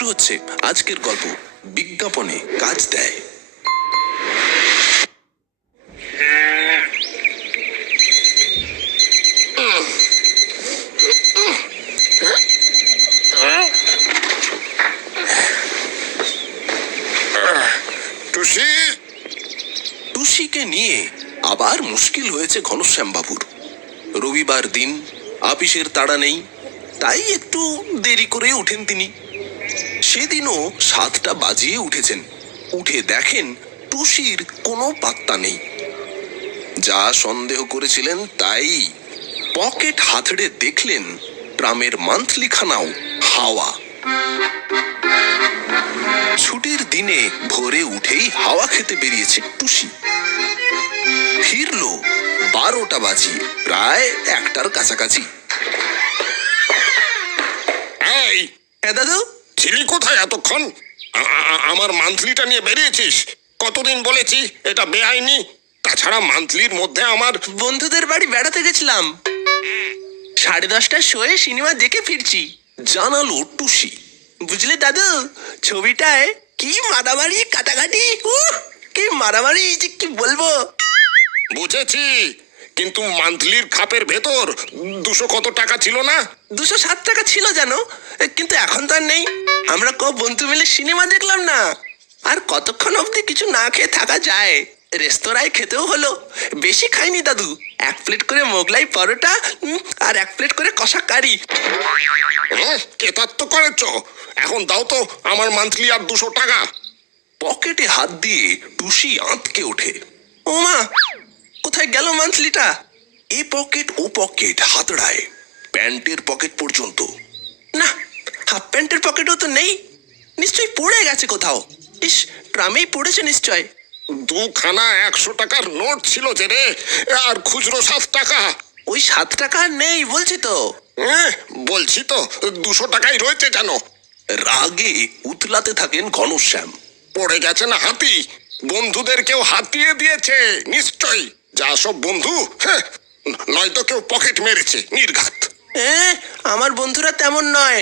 শুরু হচ্ছে আজকের গল্প বিজ্ঞাপনে কাজ দেয়। টুসিকে নিয়ে আবার মুশকিল হয়েছে ঘনশ্যাম বাবুর। রবিবার দিন, আপিসের তাড়া নেই, তাই একটু দেরি করে উঠেন তিনি। সেদিনও 7টা বাজিয়ে উঠেছেন। উঠে দেখেন টুসির কোনো পাত্তা নেই। যা সন্দেহ করেছিলেন তাই। পকেট হাতড়ে দেখলেন ট্রামের মান্থলি খানাও হাওয়া। ছুটির দিনে ভোরে উঠেই হাওয়া খেতে বেরিয়েছে টুসি। ফিরল 12টা বাজিয়ে, প্রায় 1টার কাছাকাছি। এই হ্যাঁ দাদু। ছিলি কোথায় এতক্ষণ? আমার মান্থলিটা নিয়ে বেরিয়েছিস? কতদিন বলেছি এটা বেআইনি। তাছাড়া মান্থলির মধ্যে আমার বন্ধুদের বাড়ি বেড়াতে গেছিলাম, 10:30টার শোয়ে সিনেমা দেখে ফিরছি, জানালো টুসি। বুঝলে দাদু, ছবিটায় কি মারামারি কাটাকাটি, কি মারামারি যে কি বলবো। বুঝেছি, কিন্তু মান্থলির খাপের ভেতর 200 কত টাকা ছিল না? 207 টাকা ছিল জানো, কিন্তু এখন তো আর নেই। আমরা বন্ধু মিলে সিনেমা দেখলাম না। আর কতক্ষণ অবধি কিছু না খেয়ে থাকা যায়? রেস্তোরাঁয় খেতেও হলো। বেশি খাইনি দাদু, 1 প্লেট করে মোগলাই পরোটা আর 1 প্লেট করে কষা কারি। কেতাত্ত করেছ? এখন দাও তো আমার মান্থলি আর 200 টাকা। পকেটে হাত দিয়ে টুসি আঁতকে ওঠে। ওমা, কোথায় গেল মান্থলিটা? এ পকেট ও পকেট হাতড়ায়, প্যান্টের পকেট পর্যন্ত। না, হাফ প্যান্টের পকেটও তো নেই। নিশ্চয়ই পড়ে গেছে কোথাও। ইস, ট্রামেই পড়েছে নিশ্চয়। 2খানা 100 টাকার নোট ছিল যে রে, আর খুচরো 7 টাকা। ওই 7 টাকা আর নেই বলছি তো। বলছি তো 200 টাকাই রয়েছে জানো। রাগে উতলাতে থাকেন ঘনশ্যাম। পড়ে গেছে না হাতি? বন্ধুদের কেউ হাতিয়ে দিয়েছে নিশ্চয়ই। যা সব বন্ধু, নয়তো কেউ পকেট মেরেছে নির্ঘাত। আমার বন্ধুরা তেমন নয়।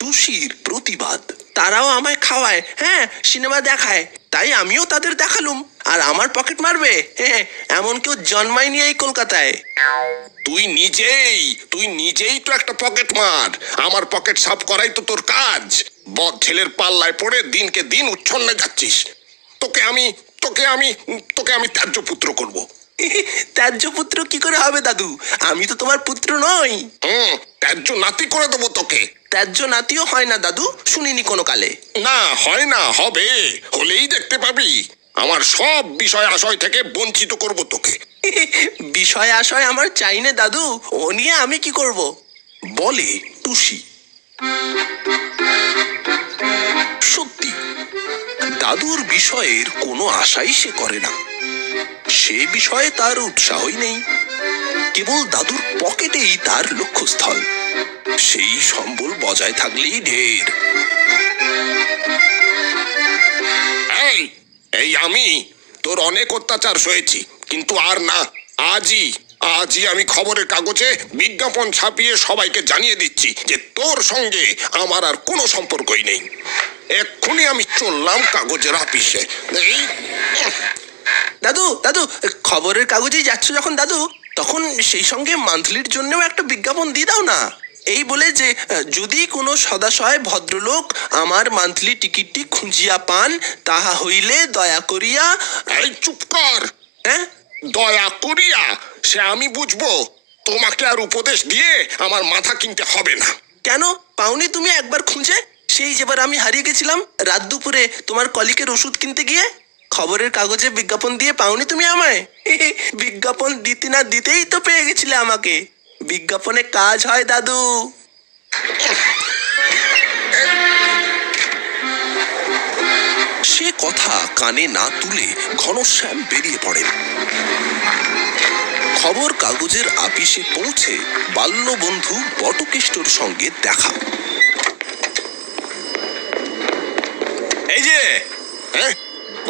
টুসির প্রতিবাদ। তারাও আমায় খাওয়ায়, সিনেমা দেখায়, তাই আমিও তাদের দেখালুম। আর আমার পকেট মারবে? এমন কেউ জন্মায়নি এই কলকাতায়। তুই নিজেই তো একটা পকেট মার। আমার পকেট সাফ করাই তো তোর কাজ। বদ ছেলের পাল্লায় পড়ে দিনকে দিন উচ্ছন্নে যাচ্ছিস। তোকে আমি ত্যায্য পুত্র করব। ত্যায্য পুত্র কি করে হবে দাদু? আমি তো তোমার পুত্র নই। ত্যায্য নাতি করে দেবো তোকে। ত্যায্য নাতিও হয় না দাদু, শুনিনি কোনো কালে। না হয় না, হবে, হলেই দেখতে পাবি। আমার সব বিষয় আশয় থেকে বঞ্চিত করব তোকে। বিষয় আশয় আমার চাই না দাদু, ও নিয়ে আমি কি করব? বলে টুসি। সত্যি, দাদুর বিষয়ের কোনো আশাই সে করে না। সে বিষয়ে তার উৎসাহই নেই। কেবল দাদুর পকেটেই তার লক্ষ্যস্থল। সেই সম্বল বজায় থাকলেই ঢের। এই আমি তোর অনেক অত্যাচার সয়েছি, কিন্তু আর না। আজই আমি খবরের কাগজে বিজ্ঞাপন ছাপিয়ে সবাইকে জানিয়ে দিচ্ছি যে তোর সঙ্গে আমার আর কোনো সম্পর্কই নেই। এক্ষুনি আমি চললাম কাগজের আপিসে। দাদু দাদু, খবরের কাগজেই যাচ্ছ যখন দাদু, তখন সেই সঙ্গে মান্থলির জন্যও একটা বিজ্ঞাপন দিয়ে দাও না। এই বলে যে, যদি কোনো সদাশয় ভদ্রলোক আমার মান্থলি টিকিটটি খুঁজিয়া পান, তাহা হইলে দয়া করিয়া। এই চুপ কর। দয়া করিয়া সে আমি বুঝবো। তোমাকে আর উপদেশ দিয়ে আমার মাথা কিনতে হবে না। কেন পাওনি তুমি একবার খুঁজে? সেই যেবার আমি হারিয়ে গেছিলাম রাত দুপুরে তোমার কলিকের ওষুধ কিনতে গিয়ে। খবরের কাগজে বিজ্ঞাপন দিয়ে পাওনি তুমি আমায়? বিজ্ঞাপন দিতে না দিতেই তো পেয়ে গেছিলে আমাকে। বিজ্ঞাপনে কাজ হয় দাদু। সে কথা কানে না তুলে ঘনশ্যাম বেরিয়ে পড়েন। খবর কাগজের আপিসে পৌঁছে বাল্যবন্ধু বটকেষ্টর সঙ্গে দেখা। এই যে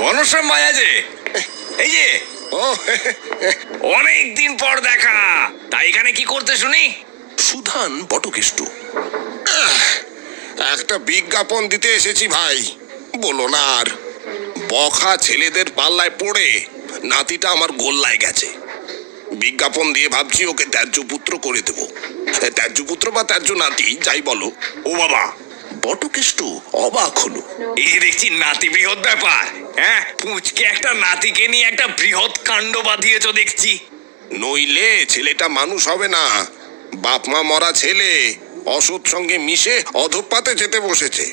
ঘনশ্যাম ভাই আছে, এই যে অনেক দিন পর দেখা। তাই এখানে কি করতে শুনি? সুধান বটকেষ্ট। একটা বিজ্ঞাপন দিতে এসেছি ভাই, বলো না আর। বখা ছেলেদের পাল্লায় পড়ে নাতিটা আমার গোল্লায় গেছে। বিজ্ঞাপন দিয়ে ভাবছি ওকে ত্যায্য পুত্র করে দেব। ত্যায্য পুত্র বা ত্যায্য নাতি যাই বলো। ও বাবা, বটকেষ্ট অবাক হলো। এই দেখছি নাতি বৃহৎ ব্যাপার। হ্যাঁ, পুচকে একটা নাতিকে নিয়ে একটা বৃহৎ কাণ্ড বাঁধিয়েছ দেখছি। নইলে ছেলেটা মানুষ হবে না। বাপ মা মরা ছেলে অসৎ সঙ্গে মিশে অধঃপাতে যেতে বসেছে।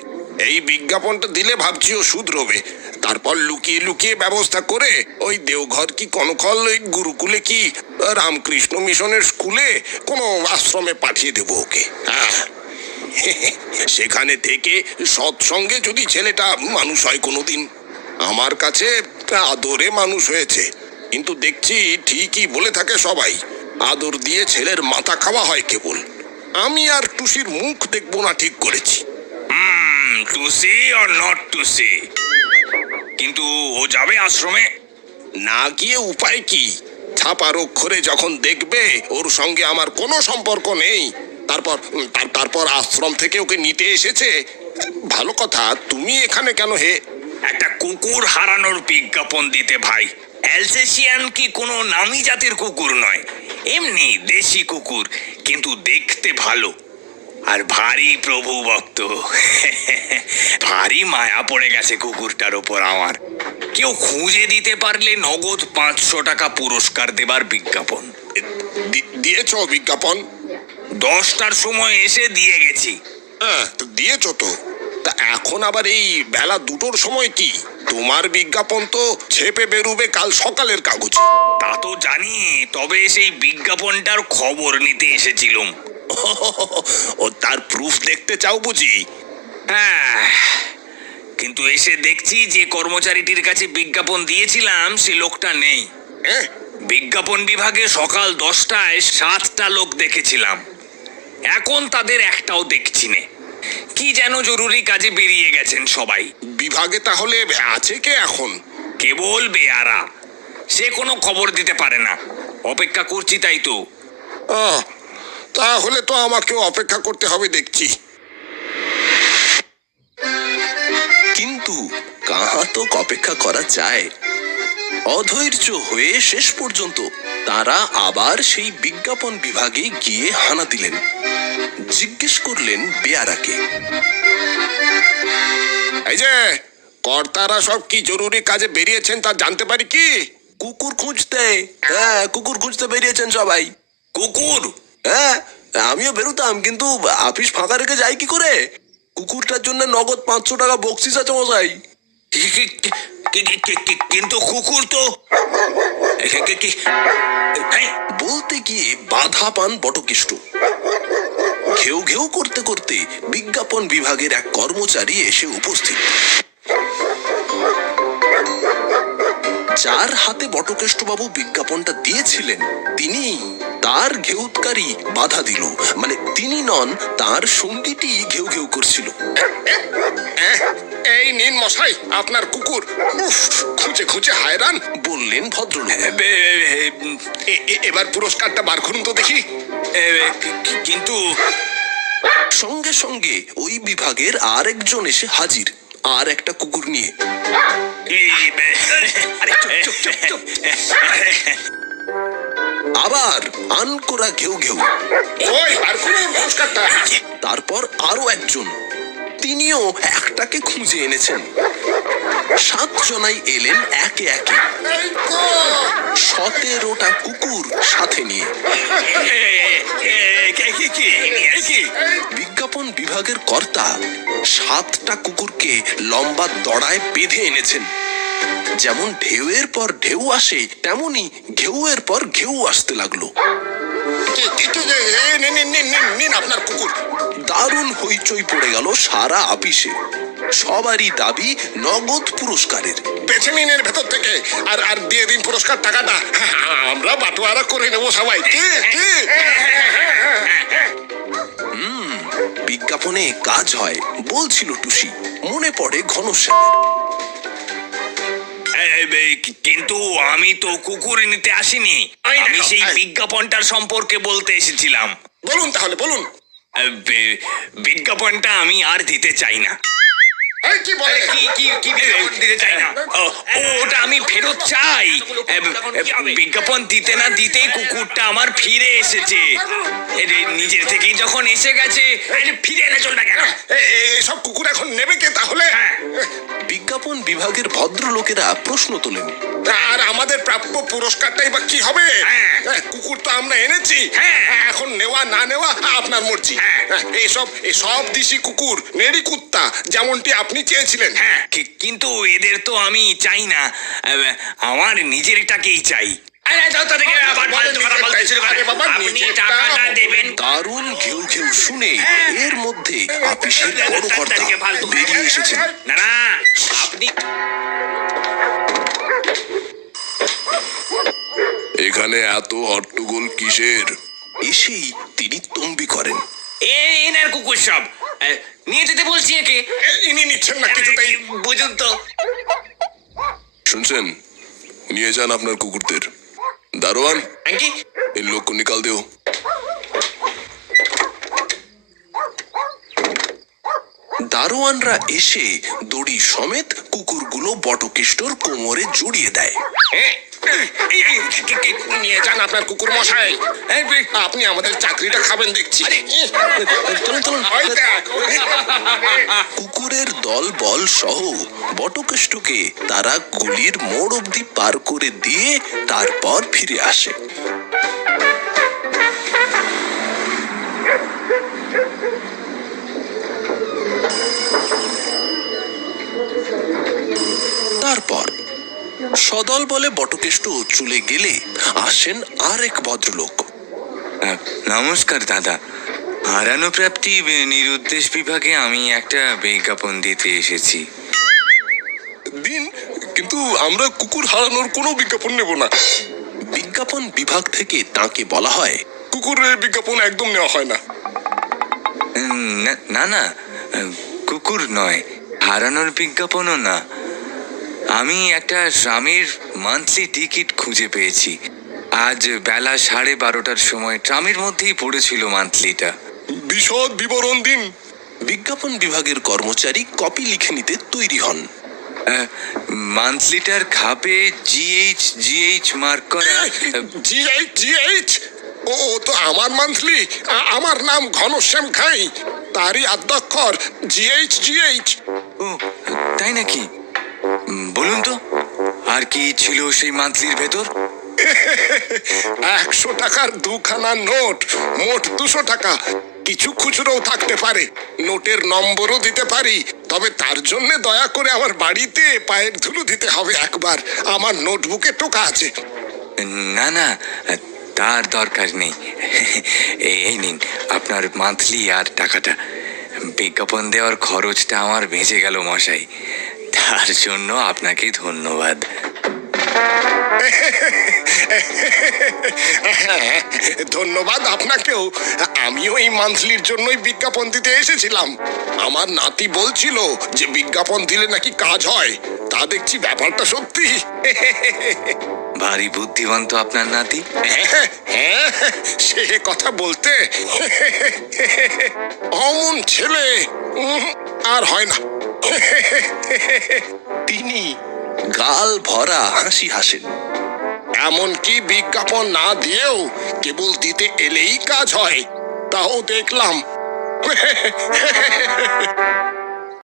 এই বিজ্ঞাপনটা দিলে ভাবছি ও শুধরবে। তারপর লুকিয়ে লুকিয়ে ব্যবস্থা করে ওই দেওঘর কি কনকল ওই গুরুকুলে কি রামকৃষ্ণ মিশনের স্কুলে কোনো আশ্রমে পাঠিয়ে দেবো ওকে। হ্যাঁ, সেখানে থেকে সৎসঙ্গে যদি ছেলেটা মানুষ হয় কোনোদিন। আমার কাছে আদরে মানুষ হয়েছে, কিন্তু দেখছি ঠিকই বলে থাকে সবাই, আদর দিয়ে ছেলের মাথা খাওয়া হয় কেবল। আমি আর টুসির মুখ দেখবো না ঠিক করেছি। To see or not to see? কিন্তু ও যাবে আশ্রমে? না গিয়ে উপায় কি? ছাপার অক্ষরে যখন দেখবে ওর সঙ্গে আমার কোনো সম্পর্ক নেই, তারপর আশ্রম থেকে ওকে নিতে এসেছে। ভালো কথা, তুমি এখানে কেন হে? একটা কুকুর হারানোর বিজ্ঞাপন দিতে ভাই। অ্যালসেশিয়ান কি কোনো নামি জাতের কুকুর নয়, এমনি দেশি কুকুর, কিন্তু দেখতে ভালো আর ভারী প্রভু ভক্ত। ভারী মায়া পড়ে গেছে কুকুরটার ওপর আমার। কেউ খুঁজে দিতে পারলে নগদ 500 টাকা পুরস্কার দেবার বিজ্ঞাপন। দিয়েছ বিজ্ঞাপন? 10টার সময় এসে দিয়ে গেছি। হ্যাঁ, তো দিয়েছ তো। তা এখন আবার এই বেলা 2টোর সময় কি? তোমার বিজ্ঞাপন তো ছেপে বেরুবে কাল সকালের কাগজ। তা তো জানি, তবে সেই বিজ্ঞাপনটার খবর নিতে এসেছিলুম। ও তার প্রুফ দেখতে চাও বুঝি? হ্যাঁ, কিন্তু এসে দেখছি যে কর্মচারীটির কাছে বিজ্ঞাপন দিয়েছিলাম সে লোকটা নেই। হ্যাঁ, বিজ্ঞাপন বিভাগে সকাল 10টায় 7টা লোক দেখেছিলাম, এখন তাদের একটাও দেখছি নে। কি যেন জরুরি কাজে বেরিয়ে গেছেন সবাই। বিভাগে তাহলে আছে কে এখন? কেবল বেয়ারা, সে কোনো খবর দিতে পারে না। অপেক্ষা করছি তাই তো। আহ, তাহলে তো আমাকেও অপেক্ষা করতে হবে দেখছি। কিন্তু কাহাতক অপেক্ষা করা যায়। অধৈর্য হয়ে শেষ পর্যন্ত তারা আবার সেই বিজ্ঞাপন বিভাগে গিয়ে হানা দিলেন। জিজ্ঞেস করলেন বেয়ারাকে, এই যে কর্তারা সব কি জরুরি কাজে বেরিয়েছেন তা জানতে পারি কি? কুকুর খুঁজতে। হ্যাঁ, কুকুর খুঁজতে বেরিয়েছেন সবাই। কুকুর? হ্যাঁ, আমিও বেরোতাম, কিন্তু আপিস ফাঁকা রেখে যাই কি করে? কুকুরটার জন্য নগদ 500 টাকা বকশিস আছে মশাই। কিন্তু কুকুর তো বলতে গিয়ে বাধা পান বটকেষ্ট। ঘেউ ঘেউ করতে করতে বিজ্ঞাপন বিভাগের এক কর্মচারী এসে উপস্থিত। যার হাতে বটকেষ্টবাবু বিজ্ঞাপনটা দিয়েছিলেন তিনি তার ঘেউৎকারী বাধা দিল। মানে তিনি নন, তার সঙ্গীটি ঘেউ ঘেউ করছিল। এই নিন মশাই আপনার কুকুর। উফ, খুঁজে খুঁজে হায়রান। বললেন ভদ্রলোক। এবার পুরস্কারটা বার করুন তো দেখি। কিন্তু সঙ্গে সঙ্গে ওই বিভাগের আরেকজন এসে হাজির, আর একটা কুকুর নিয়ে। আবার আনকোরা ঘেউ ঘেউ। ওই বার করুন পুরস্কারটা। তারপর আরো একজন, তিনিও একটাকে খুঁজে এনেছেন। 7 জনাই এলেন একে একে, 17টা কুকুর সাথে নিয়ে। বিজ্ঞাপন বিভাগের কর্তা 7টা কুকুরকে লম্বা দড়ায় বেঁধে এনেছেন। যেমন ঢেউয়ের পর ঢেউ আসে, তেমনি ঘেউয়ের পর ঘেউ আসতে লাগলো। নিন আপনার কুকুর। দারুণ হইচই পড়ে গেল সারা আপিসে। সবারই দাবি নগদ পুরস্কারের। বেছে নিন এর ভেতর থেকে, আর দিয়ে দিন পুরস্কার টাকাটা। আমরা বাটোয়ারা করে নেবো সবাই। বিজ্ঞাপনে কাজ হয় বলছিল টুসি। মনে পড়ে ঘনশ্যামের। কিন্তু আমি তো কুকুর নিতে আসিনি, আমি সেই বিজ্ঞাপনটার সম্পর্কে বলতে এসেছিলাম। বলুন তাহলে বলুন। বিজ্ঞাপনটা আমি আর দিতে চাই না। এই কি বলে? কি কি কি বিজ্ঞাপন দিতে চাই না? ওটা আমি ফেরত চাই। বিজ্ঞাপন দিতে না দিতেই কুকুরটা আমার ফিরে এসেছে। নিজের থেকেই যখন এসে গেছে, ফিরে এলে চলবে কেন? এসব কুকুর এখন নেবে কে তাহলে? বিজ্ঞাপন বিভাগের ভদ্রলোকেরা প্রশ্ন তোলেন। আর আমাদের প্রাপ্য পুরস্কারটাই বা কি হবে? হ্যাঁ। কুকুর তো আমরা এনেছি, হ্যাঁ। এখন নেওয়া না নেওয়া আপনার মর্জি। হ্যাঁ। এসব দেশি কুকুর, নেড়ি কুত্তা, যেমনটি আপনি চেয়েছিলেন। হ্যাঁ, কিন্তু এদের তো আমি চাই না। আমার নিজেরটাকেই চাই। যাও তাদেরকে আবার ফালতু কথা বলতে শুরু করে। আরে বাবা, আপনি নিজেরটা- টাকাটা দেবেন। দারুণ ঘেউ ঘেউ শুনে এর মধ্যে আপিসের বড় কর্তা বেরিয়ে এসেছেন। না না, আপনি এখানে এত হট্টগোল কিসের? এসেই তিনি তম্বি করেন। এনার কুকুর সব নিয়ে যেতে বলছি একে। ইনি নিচ্ছেন না কিছুতেই। বুঝুন তো। শুনছেন? নিয়ে যান আপনার কুকুরদের। দারোয়ান, কি? इन लोग को निकाल दो। দারোয়ানরা এসে দড়ি সমেত কুকুরগুলো বটকেষ্টর কোমরে জড়িয়ে দেয়। নিয়ে যান আপনার কুকুর মশাই। আপনি আমাদের চাকরিটা খাবেন দেখছি। চলুন, চলুন। ওই দেখ। কুকুরের দল বল সহ বটকেষ্টকে তারা গলির মোড় অবধি পার করে দিয়ে তারপর ফিরে আসে। তারপর সদল বলে বটকেষ্ট চলে গেলে আসেন আরেক ভদ্রলোক। নমস্কার দাদা, হারানো প্রাপ্তি নিরুদ্দেশ বিভাগে আমি একটা বিজ্ঞাপন দিতে এসেছি। দিন, কিন্তু আমরা কুকুর হারানোর কোনো বিজ্ঞাপন নেব না। বিজ্ঞাপন বিভাগ থেকে তাকে বলা হয়, কুকুরের বিজ্ঞাপন একদম নেওয়া হয় না। না না, কুকুর নয়, হারানোর বিজ্ঞাপনও না। আমি একটা ট্রামের মান্থলি টিকিট খুঁজে পেয়েছি। আজ বেলা 12:30টার সময় ট্রামের মধ্যেই পড়েছিল মান্থলিটা। বিশদ বিবরণ দিন। বিজ্ঞাপন বিভাগের কর্মচারী কপি লিখে নিতে তৈরি হন। মান্থলিটার খাপে জিএইচ মার্ক করা। জিএইচ, ও তো আমার মান্থলি। আমার নাম ঘনশ্যাম ঘাই, তারই আদ্যাক্ষর জিএইচ। ও তাই নাকি? বলুন তো, আর কি ছিল সেই মান্থলির ভেতর? 100 টাকার 2খানা নোট, মোট 200 টাকা। কিছু খুচরোও থাকতে পারে, নোটের নম্বরও দিতে পারি। তবে তার জন্য দয়া করে আমার বাড়িতে পায়ের ধুলো দিতে হবে একবার। আমার নোটবুকে টোকা আছে। না না, তার দরকার নেই। এই নিন আপনার মান্থলি আর টাকাটা। বিজ্ঞাপন দেওয়ার খরচটা আমার বেঁচে গেল মশাই, তার জন্য আপনাকে ধন্যবাদ। ধন্যবাদ আপনাকেও। আমিও এই মান্থলির জন্যই বিজ্ঞাপন দিতে এসেছিলাম। আমার নাতি বলছিল যে বিজ্ঞাপন দিলে নাকি কাজ হয়। তা দেখছি ব্যাপারটা সত্যি। ভারী বুদ্ধিমান তো আপনার নাতি। হ্যাঁ, সে কথা বলতে। অমন ছেলে আর হয় না। তিনি গাল ভরা হাসি হাসেন। এমনকি বিজ্ঞাপন না দিয়েও কেবল দিতে এলেই কাজ হয়, তাও দেখলাম।